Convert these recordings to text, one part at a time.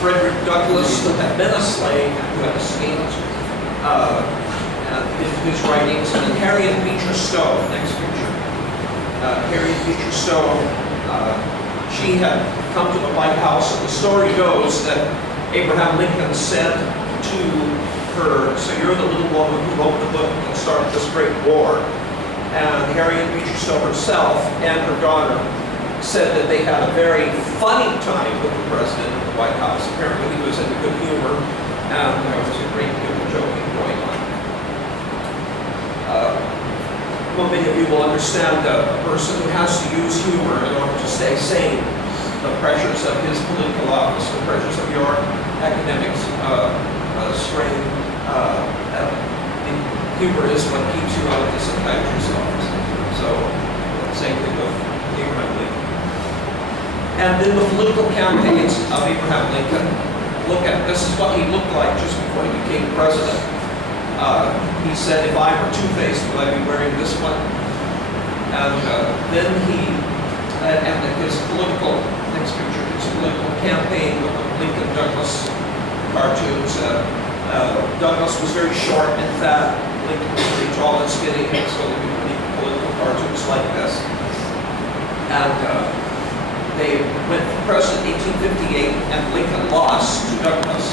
Frederick Douglass, who had been a slave and who had escaped in his writings, and then Harriet Beecher Stowe, next picture. Harriet Beecher Stowe, she had come to the White House, and the story goes that Abraham Lincoln said to her, "So you're the little woman who wrote the book and started this great war." And Harriet Beecher Stowe herself and her daughter said that they had a very funny time with the president in the White House. Apparently he was in good humor, and there was a great deal of joking going on. Well, many of you will understand that a person who has to use humor in order to stay sane, the pressures of his political office, the pressures of your academics, strain, humor is what keeps you out of the psychiatrist's office. So, same thing with Abraham Lincoln. And then the political campaigns of Abraham Lincoln, look at, this is what he looked like just before he became president. He said, "If I were two-faced, would I be wearing this one?" And then his political, next picture, his political campaign with the Lincoln-Douglas cartoons. Douglas was very short and fat. Lincoln was very tall and skinny, and so they would make political cartoons like this. And they went for president in 1858, and Lincoln lost to Douglas,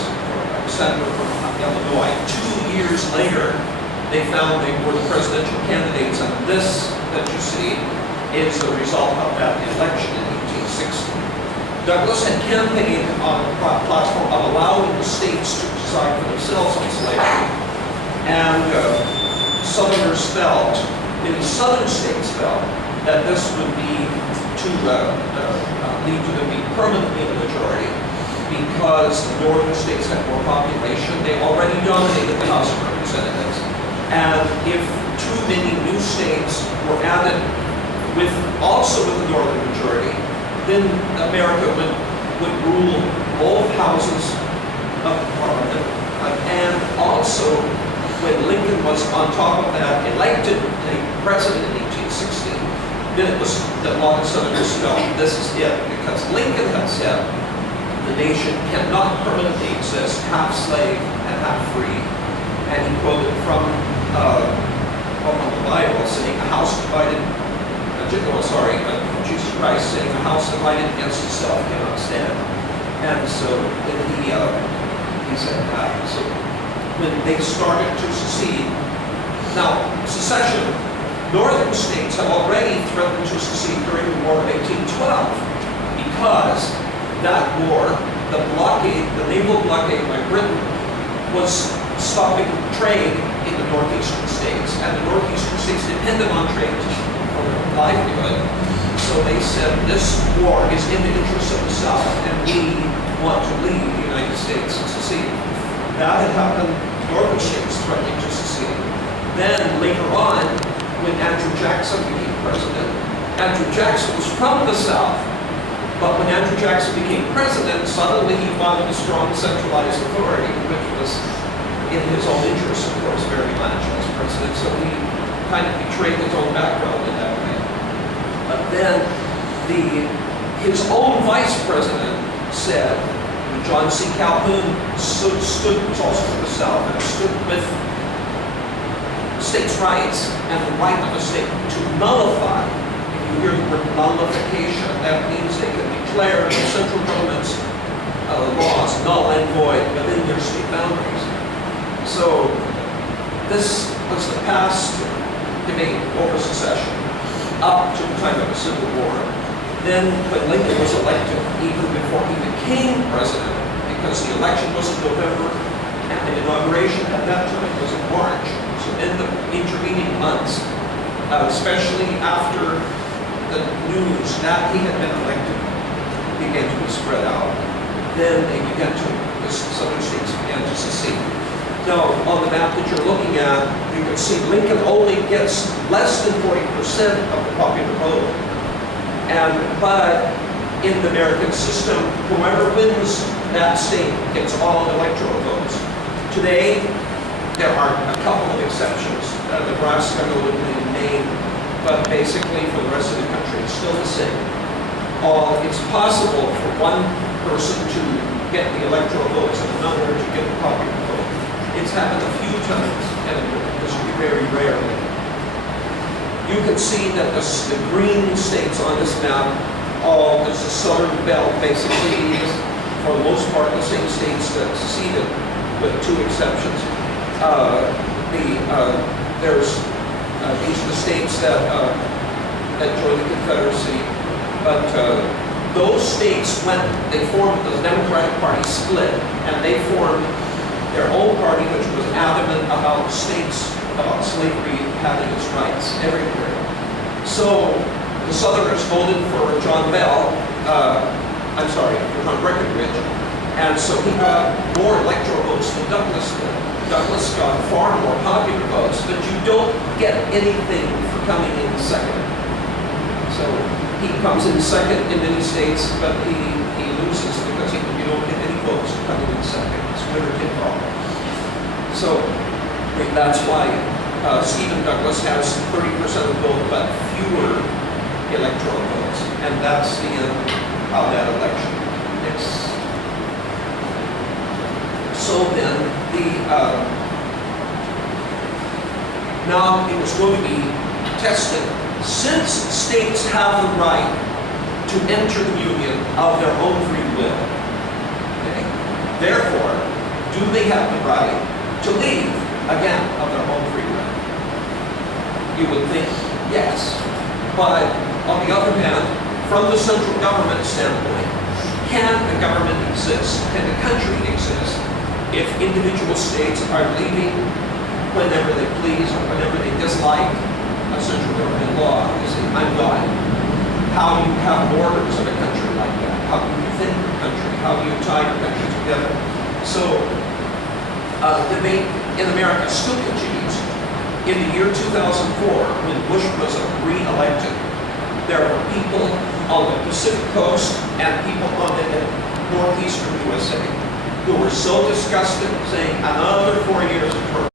a senator from Illinois. 2 years later, they found they were the presidential candidates, and this that you see is the result of that election in 1860. Douglas had campaigned on a platform of allowing the states to decide for themselves on slavery, and Southerners felt, many Southern states felt, that this would be to lead to them being permanently in the majority, because the northern states had more population. They already dominated the House of Representatives, and if too many new states were added also with the northern majority, then America would rule both houses of Parliament, and also when Lincoln was on top of that elected a president in 1860, then it was that a lot of Southerners felt this is it, because Lincoln had said the nation cannot permanently exist half slave and half free, and he quoted from the Bible saying, "A house divided." Jesus Christ saying, "A house divided against itself cannot stand." And so he said that. So when they started to secede, now secession, northern states have already threatened to secede during the War of 1812, because that war, the blockade, the naval blockade by Britain, was stopping trade in the northeastern states, and the northeastern states depended on trade for their livelihood. So they said, this war is in the interest of the South, and we want to leave the United States and secede. That had happened, northern states threatening to secede. Then later on, when Andrew Jackson became president, Andrew Jackson was from the South, but when Andrew Jackson became president, suddenly he wanted a strong centralized authority, which was in his own interest, of course, very much as president. So he kind of betrayed his own background in that way. But then his own vice president said, John C. Calhoun was also from the South, and stood with states' rights and the right of a state to nullify. If you hear the word nullification, that means they can declare the central government's laws null and void within their state boundaries. So this was the past debate over secession up to the time of the Civil War. Then when Lincoln was elected, even before he became president, because the election was in November and the inauguration at that time was in March. So in the intervening months, especially after the news that he had been elected began to be spread out, then the southern states began to secede. Now, on the map that you're looking at, you can see Lincoln only gets less than 40% of the popular vote. But in the American system, whoever wins that state gets all electoral votes. Today, there are a couple of exceptions. Nebraska, notably Maine, but basically for the rest of the country, it's still the same. It's possible for one person to get the electoral votes, and in other words, you get the popular vote. It's happened a few times, and it's very rarely. You can see that the green states on this map, all there's a southern belt, basically, for the most part, the same states that seceded, with two exceptions. There's these are the states that joined the Confederacy, but those states, when they formed, the Democratic Party split, and they formed their own party, which was adamant about slavery having its rights everywhere. So the Southerners voted for John Breckinridge, and so he got more electoral votes than Douglas did. Douglas got far more popular votes, but you don't get anything for coming in second. So he comes in second in many states, but he loses because you don't get any votes for coming in second. It's winner take all. So that's why Stephen Douglas has 30% of the vote, but fewer electoral votes, and that's the end of that election. So then now it was going to be tested. Since states have the right to enter the Union of their own free will, okay, therefore, do they have the right to leave, again, of their own free will? You would think yes. But on the other hand, from the central government standpoint, can a government exist? Can a country exist if individual states are leaving whenever they please or whenever they dislike a central government law? You say, I'm gone. How do you have borders of a country like that? How do you think of a country? How do you tie your country together? So, debate in America still continues. In the year 2004, when Bush was re-elected, there were people on the Pacific coast and people on the northeastern USA who were so disgusted, saying another 4 years of